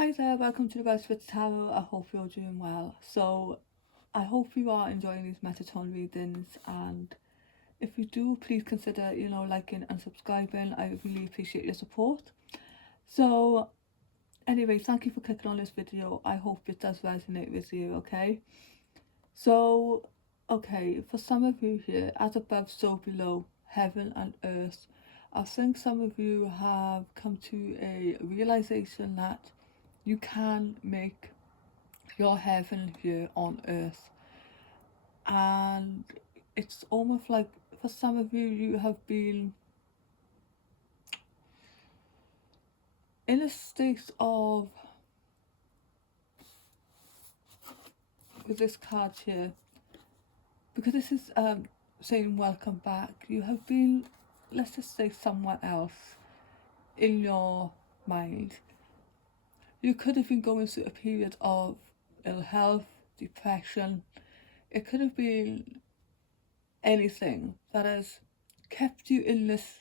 Hi there, welcome to the Best with Tarot. I hope you're doing well. So, I hope you are enjoying these Metatron readings, and if you do, please consider, liking and subscribing. I really appreciate your support. So, anyway, thank you for clicking on this video. I hope it does resonate with you, okay? So, okay, for some of you here, as above, so below, heaven and earth, I think some of you have come to a realization that you can make your heaven here on earth. And it's almost like for some of you, you have been in a state of, with this card here, because this is saying welcome back, you have been, let's just say, somewhere else in your mind. You could have been going through a period of ill health, depression. It could have been anything that has kept you in this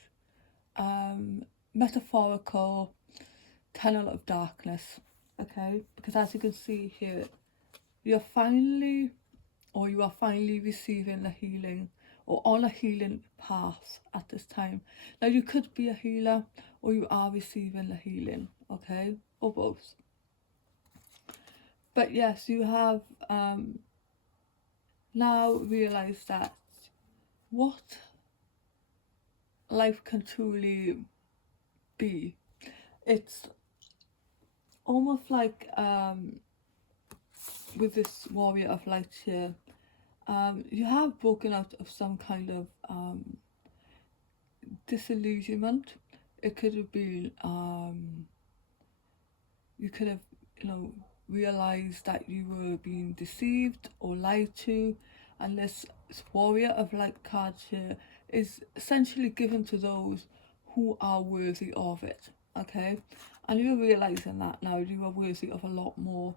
metaphorical tunnel of darkness, okay? Because as you can see here, you are finally receiving the healing, or on a healing path at this time. Now, you could be a healer, or you are receiving the healing, okay? Or both. But yes, you have now realized that what life can truly be. It's almost like with this warrior of light here, you have broken out of some kind of disillusionment. It could have been you could have realized that you were being deceived or lied to, and this warrior of light card here is essentially given to those who are worthy of it, okay? And you're realizing that now you are worthy of a lot more.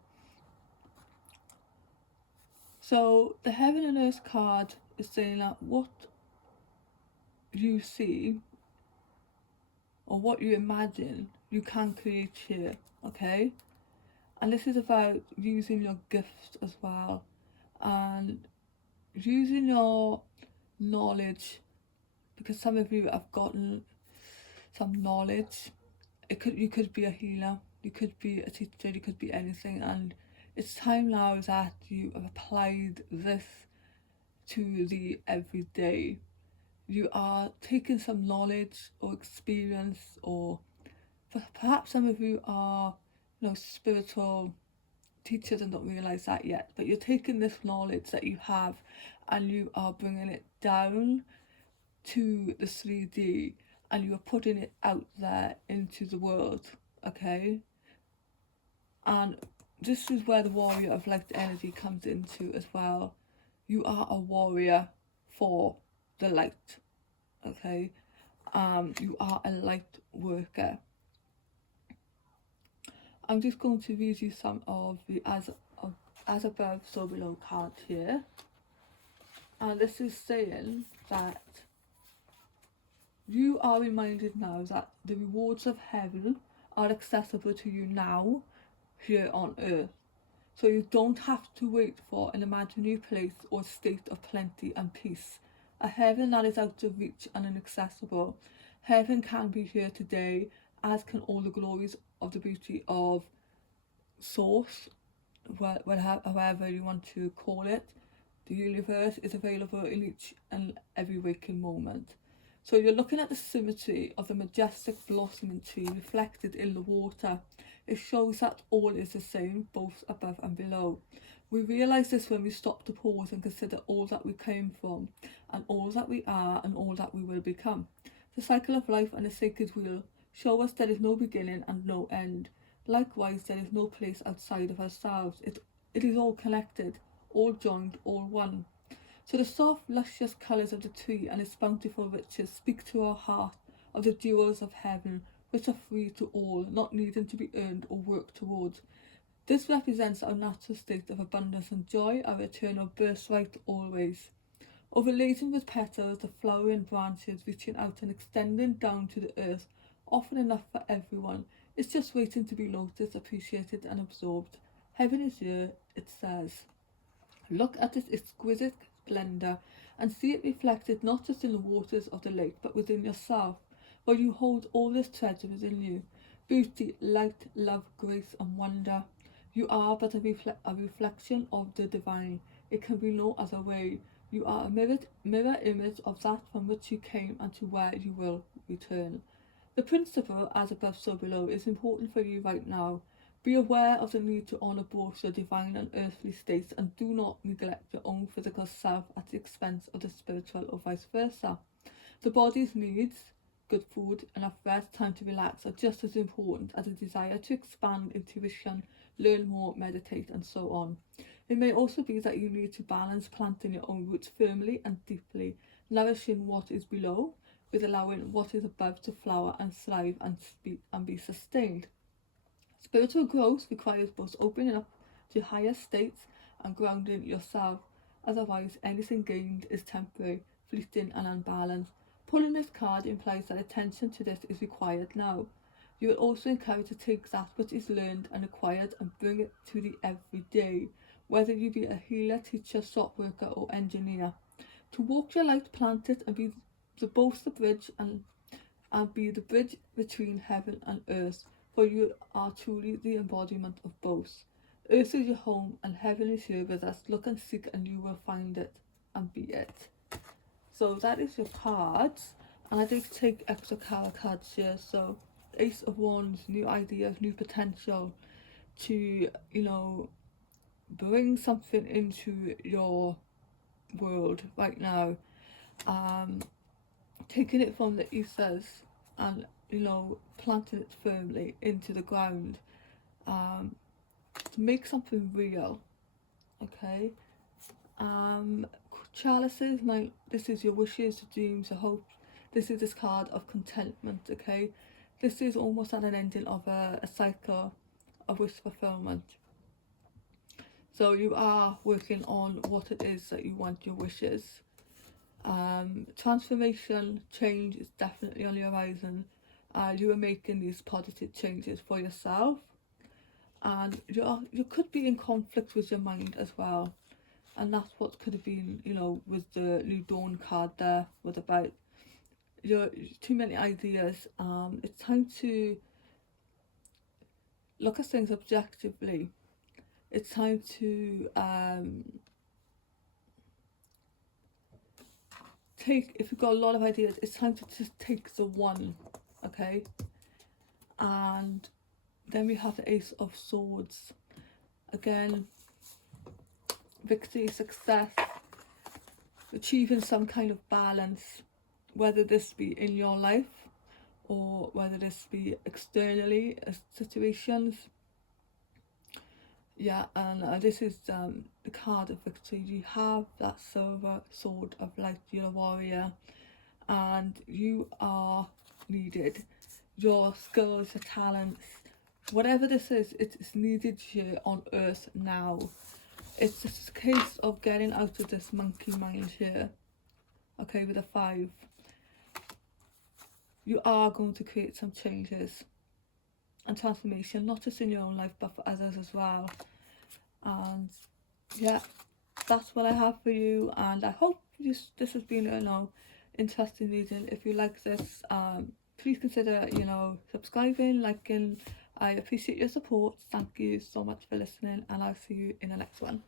So the heaven and earth card is saying that what you see or what you imagine, you can create here, okay? And this is about using your gifts as well, and using your knowledge, because some of you have gotten some knowledge. You could be a healer, you could be a teacher, you could be anything, and it's time now that you have applied this to the everyday. You are taking some knowledge or experience, or perhaps some of you are, spiritual teachers and don't realize that yet, but you're taking this knowledge that you have and you are bringing it down to the 3D, and you are putting it out there into the world, okay? And this is where the warrior of light energy comes into as well. You are a warrior for the light, okay? You are a light worker. I'm just going to read you some of the as above, so below card here. And this is saying that you are reminded now that the rewards of heaven are accessible to you now, here on earth. So you don't have to wait for an imaginary place or state of plenty and peace. A heaven that is out of reach and inaccessible. Heaven can be here today, as can all the glories of the beauty of source, however you want to call it. The universe is available in each and every waking moment. So you're looking at the symmetry of the majestic blossoming tree reflected in the water. It shows that all is the same, both above and below. We realise this when we stop to pause and consider all that we came from, and all that we are, and all that we will become. The cycle of life and the sacred wheel show us there is no beginning and no end. Likewise, there is no place outside of ourselves. It is all connected, all joined, all one. So the soft, luscious colours of the tree and its bountiful riches speak to our heart of the jewels of heaven, which are free to all, not needing to be earned or worked towards. This represents our natural state of abundance and joy, our eternal birthright always. Overladen with petals, the flowering branches reaching out and extending down to the earth, often enough for everyone. It's just waiting to be noticed, appreciated and absorbed. Heaven is here, it says. Look at its exquisite splendour and see it reflected not just in the waters of the lake but within yourself, for you hold all this treasure within you. Beauty, light, love, grace and wonder. You are but a reflection of the divine. It can be no other way. You are a mirror image of that from which you came and to where you will return. The principle, as above so below, is important for you right now. Be aware of the need to honour both your divine and earthly states, and do not neglect your own physical self at the expense of the spiritual or vice versa. The body's needs, good food, enough rest, time to relax, are just as important as a desire to expand intuition, learn more, meditate and so on. It may also be that you need to balance planting your own roots firmly and deeply, nourishing what is below with allowing what is above to flower and thrive and be sustained. Spiritual growth requires both opening up to higher states and grounding yourself. Otherwise, anything gained is temporary, fleeting and unbalanced. Pulling this card implies that attention to this is required now. You are also encouraged to take that which is learned and acquired and bring it to the everyday, whether you be a healer, teacher, shop worker or engineer. To walk your light, plant it and be both the bridge and be the bridge between heaven and earth, for you are truly the embodiment of both. Earth is your home and heaven is here with us. Look and seek and you will find it and be it. So that is your cards, and I did take extra cards here. So Ace of Wands, new ideas, new potential to, bring something into your world right now. Taking it from the ethers and, planting it firmly into the ground, to make something real, okay? Chalices, this is your wishes, your dreams, your hopes. This is this card of contentment, okay? This is almost at an ending of a cycle of wish fulfillment. So you are working on what it is that you want, your wishes. Transformation, change is definitely on the horizon. You are making these positive changes for yourself, and you could be in conflict with your mind as well, and that's what could have been, with the New Dawn card there, with about too many ideas. It's time to look at things objectively. It's time to if you've got a lot of ideas, it's time to just take the one, okay? And then we have the Ace of Swords. Again, victory, success, achieving some kind of balance, whether this be in your life or whether this be externally, situations. Yeah, and this is the card of victory. You have that silver sword of light. You're a warrior and you are needed. Your skills, your talents, whatever this is, it's needed here on earth now. It's just a case of getting out of this monkey mind here, okay, with a 5. You are going to create some changes and transformation, not just in your own life but for others as well. And yeah, that's what I have for you, and I hope this has been interesting reading. If you like this, please consider subscribing, liking. I appreciate your support. Thank you so much for listening, and I'll see you in the next one.